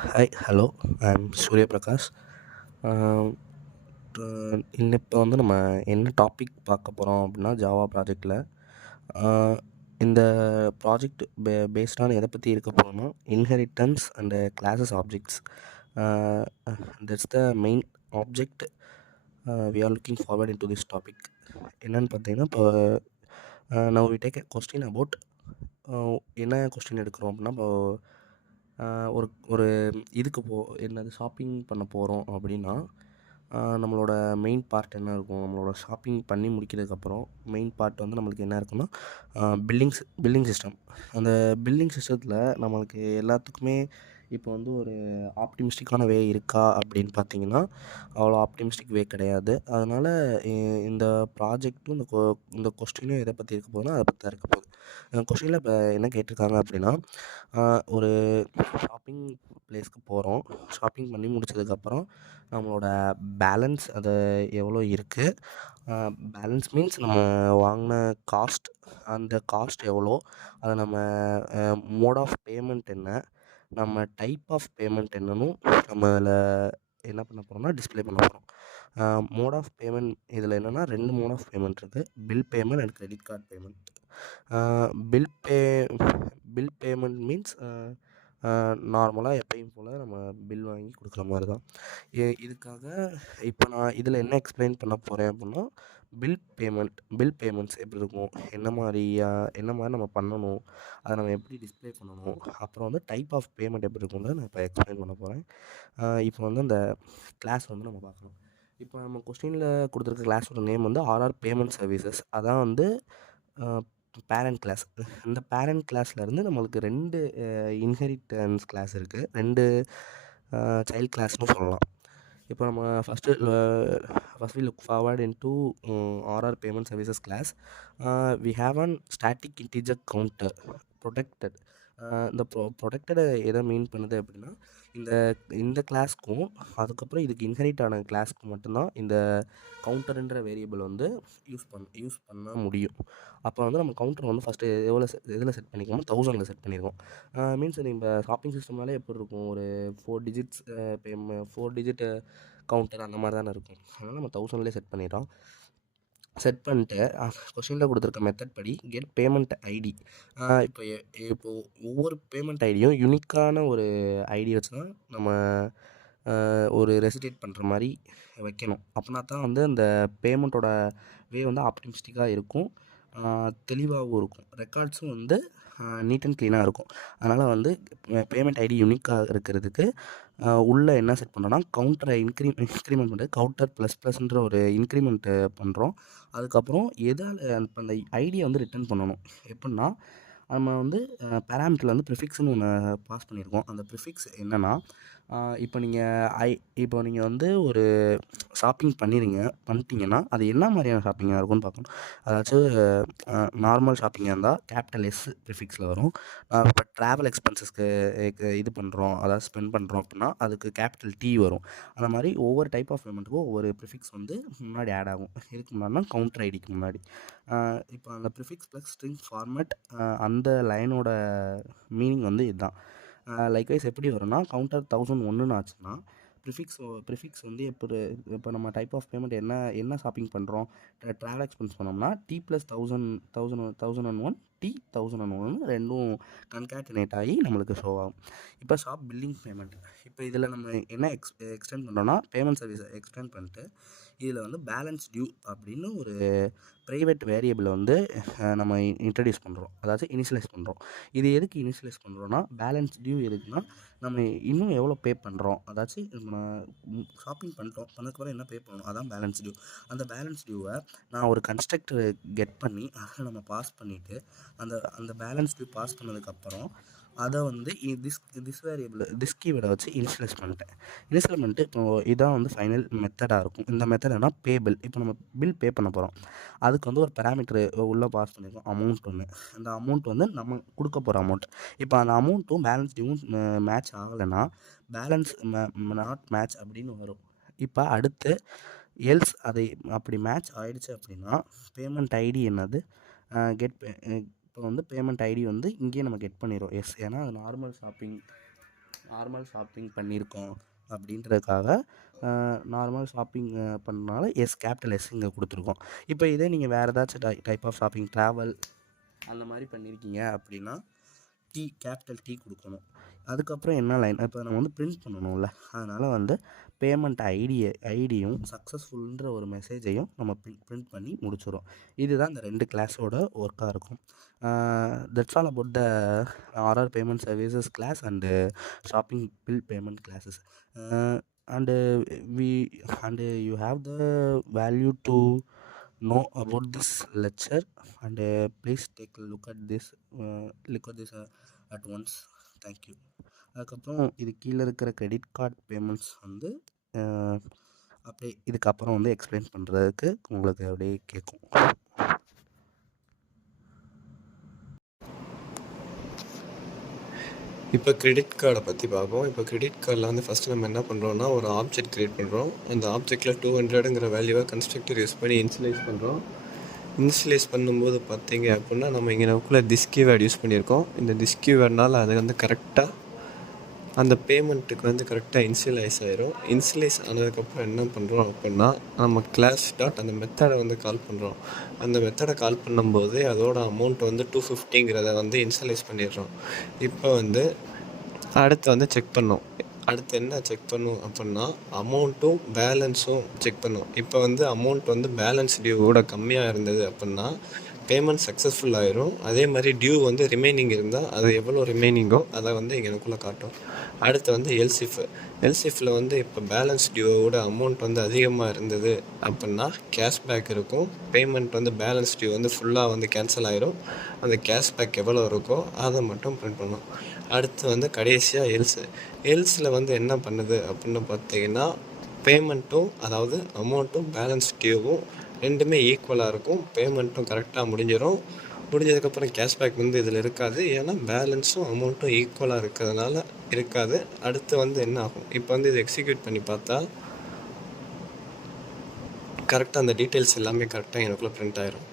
Hi hello I'm Surya Prakash. இப்போ வந்து நம்ம என்ன டாபிக் பார்க்க போகிறோம் அப்படின்னா ஜாவா ப்ராஜெக்டில் இந்த ப்ராஜெக்ட் பேஸ்டான எதை பற்றி இருக்க போகிறோம்னா inheritance and classes objects. That's the main object we are looking forward into this topic. என்னென்னு பார்த்தீங்கன்னா இப்போ now we take a question about என்ன கொஸ்டின் எடுக்கிறோம் அப்படின்னா இப்போ ஒரு ஒரு இதுக்கு என்னது ஷாப்பிங் பண்ண போகிறோம் அப்படின்னா நம்மளோட மெயின் பார்ட் என்ன இருக்கும், நம்மளோட ஷாப்பிங் பண்ணி முடிக்கிறதுக்கப்புறம் மெயின் பார்ட் வந்து நம்மளுக்கு என்ன இருக்குன்னா பில்லிங் சிஸ்டம். அந்த பில்லிங் சிஸ்டத்தில் நம்மளுக்கு எல்லாத்துக்குமே இப்போ வந்து ஒரு ஆப்டிமிஸ்டிக்கான வே இருக்கா அப்படின்னு பார்த்தீங்கன்னா அவ்வளோ ஆப்டிமிஸ்டிக் வே கிடையாது. அதனால் இந்த ப்ராஜெக்ட்டும் இந்த கொஸ்டினும் எதை பற்றி இருக்க போகுதுன்னா அதை பற்றி தான் இருக்க போகுது. கொஸ்டினில் இப்போ என்ன கேட்டிருக்காங்க அப்படின்னா ஒரு ஷாப்பிங் ப்ளேஸ்க்கு போகிறோம். ஷாப்பிங் பண்ணி முடிச்சதுக்கப்புறம் நம்மளோட பேலன்ஸ் அது எவ்வளோ இருக்குது, பேலன்ஸ் மீன்ஸ் நம்ம வாங்கின காஸ்ட், அந்த காஸ்ட் எவ்வளோ, அதை நம்ம மோட் ஆஃப் பேமெண்ட் என்ன, நம்ம டைப் ஆஃப் பேமெண்ட் என்னன்னு நம்ம அதில் என்ன பண்ண போகிறோம்னா டிஸ்பிளே பண்ண போகிறோம். மோட் ஆஃப் பேமெண்ட் இதில் என்னென்னா 2 மோட் ஆஃப் பேமெண்ட் இருக்குது, bill payment and credit card payment. Bill pay bill payment means நார்மலாக எப்பயும் போல் நம்ம பில் வாங்கி கொடுக்குற மாதிரி தான். இதுக்காக இப்போ நான் இதில் என்ன எக்ஸ்பிளைன் பண்ண போகிறேன் அப்படின்னா பில் பேமெண்ட்ஸ் எப்படி இருக்கும், என்ன மாதிரி நம்ம பண்ணணும், அதை நம்ம எப்படி டிஸ்பிளே பண்ணணும், அப்புறம் வந்து டைப் ஆஃப் பேமெண்ட் எப்படி இருக்கும்னு நான் இப்போ எக்ஸ்பிளைன் பண்ண போகிறேன். இப்போ வந்து அந்த கிளாஸ் வந்து நம்ம பார்க்கலாம். இப்போ நம்ம கொஸ்டினில் கொடுத்துருக்க கிளாஸோட நேம் வந்து ஆர்ஆர் பேமெண்ட் சர்வீசஸ். அதான் வந்து பேரண்ட் கிளாஸ். இந்த பேரண்ட் கிளாஸ்லேருந்து நம்மளுக்கு 2 இன்ஹெரிட்டன்ஸ் கிளாஸ் இருக்குது, 2 சைல்ட் கிளாஸ்னு சொல்லலாம். இப்போ நம்ம first we look forward into RR payment services class. We have an static integer counter protected. இந்த ப்ரொடெக்டடை எதை மீன் பண்ணுது அப்படின்னா இந்த கிளாஸ்க்கும் அதுக்கப்புறம் இதுக்கு இன்ஹெரிட் ஆன கிளாஸ்க்கு மட்டும்தான் இந்த கவுண்டர்ன்ற வேரியபிள் வந்து யூஸ் பண்ண முடியும். அப்போ வந்து நம்ம கவுண்டர் வந்து ஃபஸ்ட்டு எதில் செட் பண்ணிக்கோமோ 1000ல் செட் பண்ணியிருக்கோம். மீன்ஸ் இப்போ ஷாப்பிங் சிஸ்டம்னாலே எப்படி இருக்கும், ஒரு 4 டிஜிட் கவுண்டர் அந்த மாதிரி தானே இருக்கும். அதனால் நம்ம 1000லேயே செட் பண்ணிட்டோம். செட் பண்ணிட்டு கொஸ்டினில் கொடுத்துருக்க மெத்தட் படி கெட் பேமெண்ட் ஐடி. இப்போ ஒவ்வொரு பேமெண்ட் ஐடியும் யூனிக்கான ஒரு ஐடி வச்சு தான் நம்ம ஒரு ரெசிடேட் பண்ணுற மாதிரி வைக்கணும். அப்படின்னா தான் வந்து அந்த பேமெண்ட்டோட வே வந்து ஆப்டிமிஸ்டிக்காக இருக்கும், தெளிவாகவும் இருக்கும், ரெக்கார்ட்ஸும் வந்து நீட் அண்ட் க்ளீனாக இருக்கும். அதனால் வந்து பேமெண்ட் ஐடி யூனிக்காக இருக்கிறதுக்கு உள்ளே என்ன செட் பண்ணுறோன்னா கவுண்டரை இன்க்ரிமெண்ட் பண்ணுறது, கவுண்டர் ++ன்ற ஒரு இன்க்ரிமெண்ட்டு பண்ணுறோம். அதுக்கப்புறம் இப்போ அந்த ஐடியை வந்து ரிட்டர்ன் பண்ணணும். எப்படின்னா நம்ம வந்து பேராமீட்டரில் வந்து ப்ரிஃபிக்ஸ்னு ஒன்று பாஸ் பண்ணியிருக்கோம். அந்த ப்ரிஃபிக்ஸ் என்னென்னா இப்போ நீங்கள் வந்து ஒரு ஷாப்பிங் பண்ணிட்டீங்கன்னா அது என்ன மாதிரியான ஷாப்பிங்காக இருக்கும்னு பார்க்கணும். அதாச்சும் நார்மல் ஷாப்பிங்காக இருந்தால் கேபிட்டல் எஸ் ப்ரிஃபிக்ஸில் வரும். இப்போ ட்ராவல் எக்ஸ்பென்சஸ்க்கு இது பண்ணுறோம், அதாவது ஸ்பெண்ட் பண்ணுறோம் அப்படின்னா அதுக்கு கேபிட்டல் டி வரும். அந்த மாதிரி ஒவ்வொரு டைப் ஆஃப் பேமெண்ட்டுக்கும் ஒவ்வொரு ப்ரிஃபிக்ஸ் வந்து முன்னாடி ஆட் ஆகும். இதுக்கு முன்னாடினா கவுண்டர் ஐடிக்கு முன்னாடி. இப்போ அந்த ப்ரிஃபிக்ஸ் ப்ளஸ் ஸ்ட்ரிங் ஃபார்மேட் அந்த லைனோட மீனிங் வந்து இதுதான். லைக்வைஸ் எப்படி வரும்னா கவுண்டர் 1001 ஆச்சுன்னா ப்ரிஃபிக்ஸ் வந்து இப்போ நம்ம டைப் ஆஃப் பேமெண்ட் என்ன ஷாப்பிங் பண்ணுறோம், ட்ராவல் எக்ஸ்பென்ஸ் பண்ணோம்னா டி ப்ளஸ் 1001 டி 1001 ரெண்டும் கன்கேட்டினேட் ஆகி நம்மளுக்கு ஷோ ஆகும். இப்போ ஷாப் பில்லிங் பேமெண்ட். இப்போ இதில் நம்ம என்ன எக்ஸ்டெண்ட் பண்ணுறோன்னா பேமெண்ட் சர்வீஸை எக்ஸ்டெண்ட் பண்ணிட்டு இதில் வந்து பேலன்ஸ் டியூ அப்படின்னு ஒரு ப்ரைவேட் வேரியபிளை வந்து நம்ம இன்ட்ரடியூஸ் பண்ணுறோம், அதாவது இனிஷியலைஸ் பண்ணுறோம். இது எதுக்கு இனிஷியலைஸ் பண்ணுறோன்னா பேலன்ஸ் டியூ எதுக்குன்னா நம்ம இன்னும் எவ்வளோ பே பண்ணுறோம், அதாச்சும் நம்ம ஷாப்பிங் பண்ணதுக்கப்புறம் என்ன பே பண்ணணும், அதான் பேலன்ஸ் டியூ. அந்த பேலன்ஸ் டியூவை நான் ஒரு கன்ஸ்ட்ரக்டர் கெட் பண்ணி அதை நம்ம பாஸ் பண்ணிவிட்டு அந்த பேலன்ஸ் டியூ பாஸ் பண்ணதுக்கப்புறம் அதை வந்து திஸ் கீவேர்டை வச்சு இனிஷியலைஸ் பண்ணிட்டு இப்போ இதான் வந்து ஃபைனல் மெத்தடாக இருக்கும். இந்த மெத்தட் என்ன பில். இப்போ நம்ம பில் பே பண்ண போகிறோம், அதுக்கு வந்து ஒரு பேராமீட்டர் உள்ளே பாஸ் பண்ணியிருக்கோம், அமௌண்ட் ஒன்று. அந்த அமௌண்ட் வந்து நம்ம கொடுக்க போகிற அமௌண்ட். இப்போ அந்த அமௌண்ட்டும் பேலன்ஸ் டியூவும் மேட்ச் ஆகலைன்னா பேலன்ஸ் நாட் மேட்ச் அப்படின்னு வரும். இப்போ அடுத்து எல்ஸ் அதை அப்படி மேட்ச் ஆகிடுச்சு அப்படின்னா பேமெண்ட் ஐடி என்னது இப்போ வந்து பேமெண்ட் ஐடி வந்து இங்கேயே நம்ம கெட் பண்ணிடுறோம் எஸ், ஏன்னா அது நார்மல் ஷாப்பிங் நார்மல் ஷாப்பிங் பண்ணியிருக்கோம் அப்படின்றதுக்காக நார்மல் ஷாப்பிங் பண்ணனால கேபிட்டல் எஸ் இங்கே கொடுத்துருக்கோம். இப்போ இதே நீங்கள் வேறு ஏதாச்சும் டைப் ஆஃப் ஷாப்பிங் ட்ராவல் அந்த மாதிரி பண்ணியிருக்கீங்க அப்படின்னா கேபிட்டல் டி கொடுக்கணும். அதுக்கப்புறம் என்ன லைன், இப்போ நம்ம வந்து பிரிண்ட் பண்ணணும்ல, அதனால் பேமெண்ட் ஐடியும் சக்ஸஸ்ஃபுல்ன்ற ஒரு மெசேஜையும் நம்ம பிரிண்ட் பண்ணி முடிச்சிடும். இதுதான் இந்த 2 கிளாஸோட ஒர்க்காக இருக்கும். That's all about the RR payment services class and shopping bill payment classes. And you have the value to know about this lecture, and please take a look at this at once. Thank you. அதுக்கப்புறம் இது கீழே இருக்கிற credit card payments அப்படியே இதுக்கப்புறம் explain பண்ணுறதுக்கு உங்களுக்கு அப்படியே கேட்கும். இப்போ கிரெடிட் கார்டை பற்றி பார்ப்போம். இப்போ கிரெடிட் கார்டில் ஃபஸ்ட்டு நம்ம என்ன பண்ணுறோம்னா ஒரு ஆப்ஜெக்ட் க்ரியேட் பண்ணுறோம். அந்த ஆப்ஜெக்டில் 200ங்கிற வேல்யூவை கன்ஸ்ட்ரக்டர் யூஸ் பண்ணி இனிஷியலைஸ் பண்ணுறோம். இனிஷியலைஸ் பண்ணும்போது பார்த்தீங்க அப்படின்னா நம்ம இங்கே நமக்குள்ளே திஸ் கீவேர்டு யூஸ் பண்ணியிருக்கோம். இந்த திஸ் கீவேர்ட்னால் அது கரெக்டாக அந்த பேமெண்ட்டுக்கு கரெக்டாக இனிஷியலைஸ் ஆயிரும். இனிஷியலைஸ் ஆனதுக்கப்புறம் என்ன பண்ணுறோம் அப்படின்னா நம்ம கிளாஸ் டாட் அந்த மெத்தடை கால் பண்ணுறோம். அந்த மெத்தடை கால் பண்ணும்போது அதோட அமௌண்ட் 250ங்கிறத இனிஷியலைஸ் பண்ணிடுறோம். இப்போ அடுத்து செக் பண்ணோம். அடுத்து என்ன செக் பண்ணும் அப்படின்னா அமௌண்ட்டும் பேலன்ஸும் செக் பண்ணும். இப்போ அமௌண்ட் பேலன்ஸ் டியூவோட கம்மியாக இருந்தது அப்படின்னா பேமெண்ட் சக்ஸஸ்ஃபுல் ஆயிரும். அதே மாதிரி டியூ ரிமைனிங் இருந்தால் அது எவ்வளோ ரிமைனிங்கோ அதை இங்கே எனக்குள்ளே காட்டும். அடுத்து எல்சிஃபில் இப்போ பேலன்ஸ் டியூவோட அமௌண்ட் அதிகமாக இருந்தது அப்படின்னா கேஷ்பேக் இருக்கும். பேமெண்ட் பேலன்ஸ் டியூ ஃபுல்லாக கேன்சல் ஆயிரும். அந்த கேஷ்பேக் எவ்வளோ இருக்கோ அதை மட்டும் பிரிண்ட் பண்ணும். அடுத்து கடைசியாக எல்ஸில் என்ன பண்ணுது அப்படின்னு பார்த்தீங்கன்னா பேமெண்ட்டும் அதாவது அமௌண்ட்டும் பேலன்ஸ் டியூவும் ரெண்டுமே ஈக்குவலாக இருக்கும். பேமெண்ட்டும் கரெக்டாக முடிஞ்சதுக்கப்புறம் கேஷ்பேக் இதில் இருக்காது. ஏன்னா பேலன்ஸும் அமௌண்ட்டும் ஈக்குவலாக இருக்கிறதுனால இருக்காது. அடுத்து என்ன ஆகும், இப்போ இது எக்ஸிக்யூட் பண்ணி பார்த்தா கரெக்டாக அந்த டீட்டெயில்ஸ் எல்லாமே கரெக்டாக எனக்குள்ளே பிரிண்ட் ஆயிரும்.